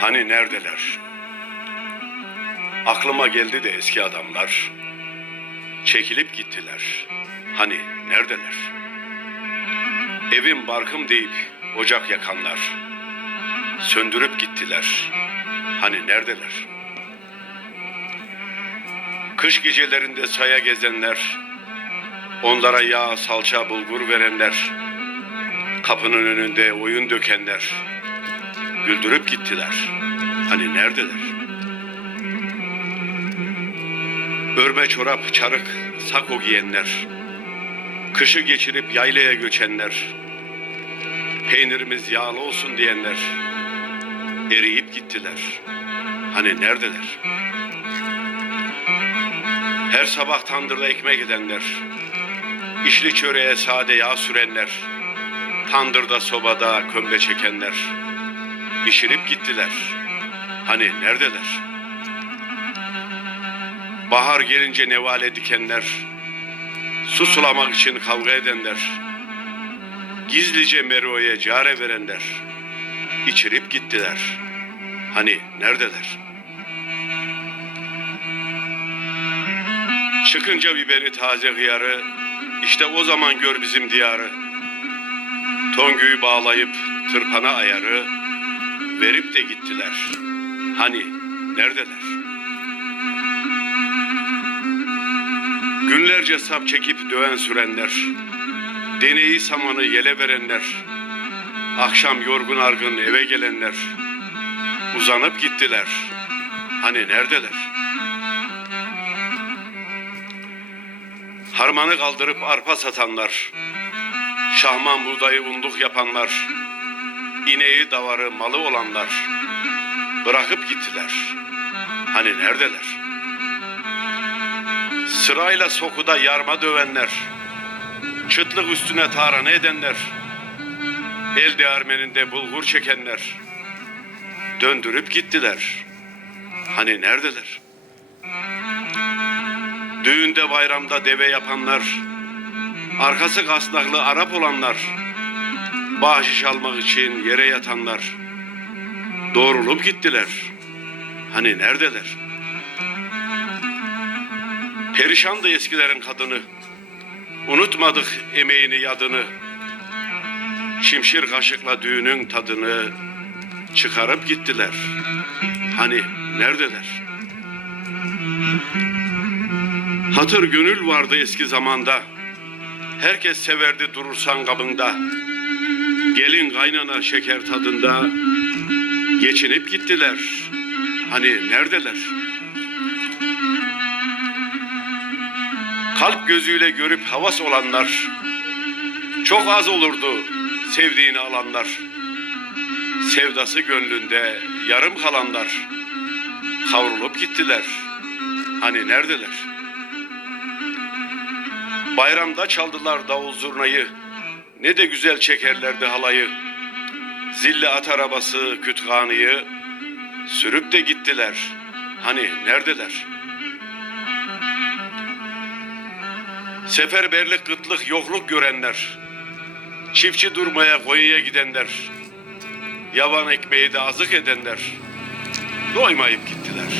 Hani neredeler? Aklıma geldi de eski adamlar. Çekilip gittiler. Hani neredeler? Evim barkım deyip ocak yakanlar. Söndürüp gittiler. Hani neredeler? Kış gecelerinde saya gezenler, onlara yağ, salça, bulgur verenler, kapının önünde oyun dökenler, Güldürüp gittiler. Hani neredeler? Örme çorap, çarık, sako giyenler. Kışı geçirip yaylaya göçenler. Peynirimiz yağlı olsun diyenler. Eriyip gittiler. Hani neredeler? Her sabah tandırda ekmek edenler. İşli çöreğe sade yağ sürenler. Tandırda sobada kömbe çekenler işinip gittiler. Hani neredeler? Bahar gelince nevale dikenler, su sulamak için kavga edenler, gizlice Mero'ya care verenler, içirip gittiler. Hani neredeler? Çıkınca biberi taze hıyarı, işte o zaman gör bizim diyarı. Tongüyü bağlayıp tırpana ayarı, verip de gittiler. Hani neredeler? Günlerce sap çekip döven sürenler, deneyi samanı yele verenler, akşam yorgun argın eve gelenler, uzanıp gittiler. Hani neredeler? Harmanı kaldırıp arpa satanlar, şahman buğdayı unduk yapanlar, ineği, davarı, malı olanlar bırakıp gittiler. Hani neredeler? Sırayla sokuda yarma dövenler, çıtlık üstüne tarhana edenler, el değirmeninde bulgur çekenler döndürüp gittiler. Hani neredeler? Düğünde bayramda deve yapanlar, arkası kasnaklı Arap olanlar, bahşiş almak için yere yatanlar doğrulup gittiler. Hani neredeler? Perişandı eskilerin kadını. Unutmadık emeğini yadını. Şimşir kaşıkla düğünün tadını çıkarıp gittiler. Hani neredeler? Hatır gönül vardı eski zamanda. Herkes severdi durursan kabında gelin kaynana şeker tadında geçinip gittiler. Hani neredeler? Kalp gözüyle görüp havas olanlar çok az olurdu sevdiğini alanlar. Sevdası gönlünde yarım kalanlar kavrulup gittiler. Hani neredeler? Bayramda çaldılar davul zurnayı. Ne de güzel çekerlerdi halayı. Zilli at arabası kütüphaneyi sürüp de gittiler. Hani neredeler? Seferberlik, kıtlık, yokluk görenler. Çiftçi durmaya koyuya gidenler. Yavan ekmeği de azık edenler. Doymayıp gittiler.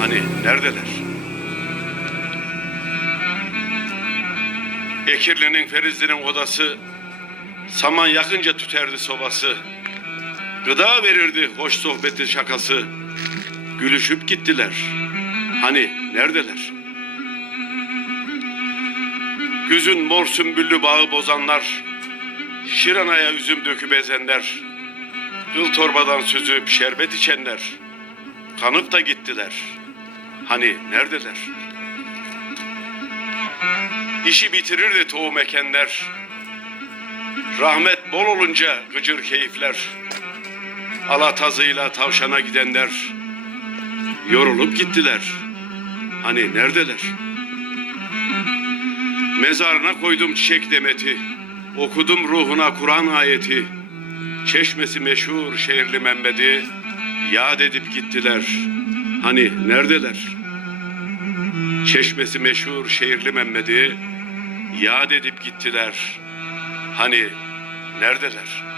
Hani neredeler? Bekirli'nin, Ferizli'nin odası, saman yakınca tüterdi sobası, gıda verirdi hoş sohbeti şakası, gülüşüp gittiler. Hani neredeler? Güzün mor sümbüllü bağı bozanlar, Şiranaya üzüm döküp ezenler, Kıl torbadan süzüp şerbet içenler, Kanıp da gittiler. Hani neredeler? İşi bitirir de tohum ekenler. Rahmet bol olunca gıcır keyifler. Alatazıyla tavşana gidenler. Yorulup gittiler. Hani neredeler? Mezarına koydum çiçek demeti. Okudum ruhuna Kur'an ayeti. Çeşmesi meşhur şehirli Mehmet'i yad edip gittiler. Hani neredeler?'' çeşmesi meşhur Şehirli Mehmet'i yad edip gittiler. Hani neredeler?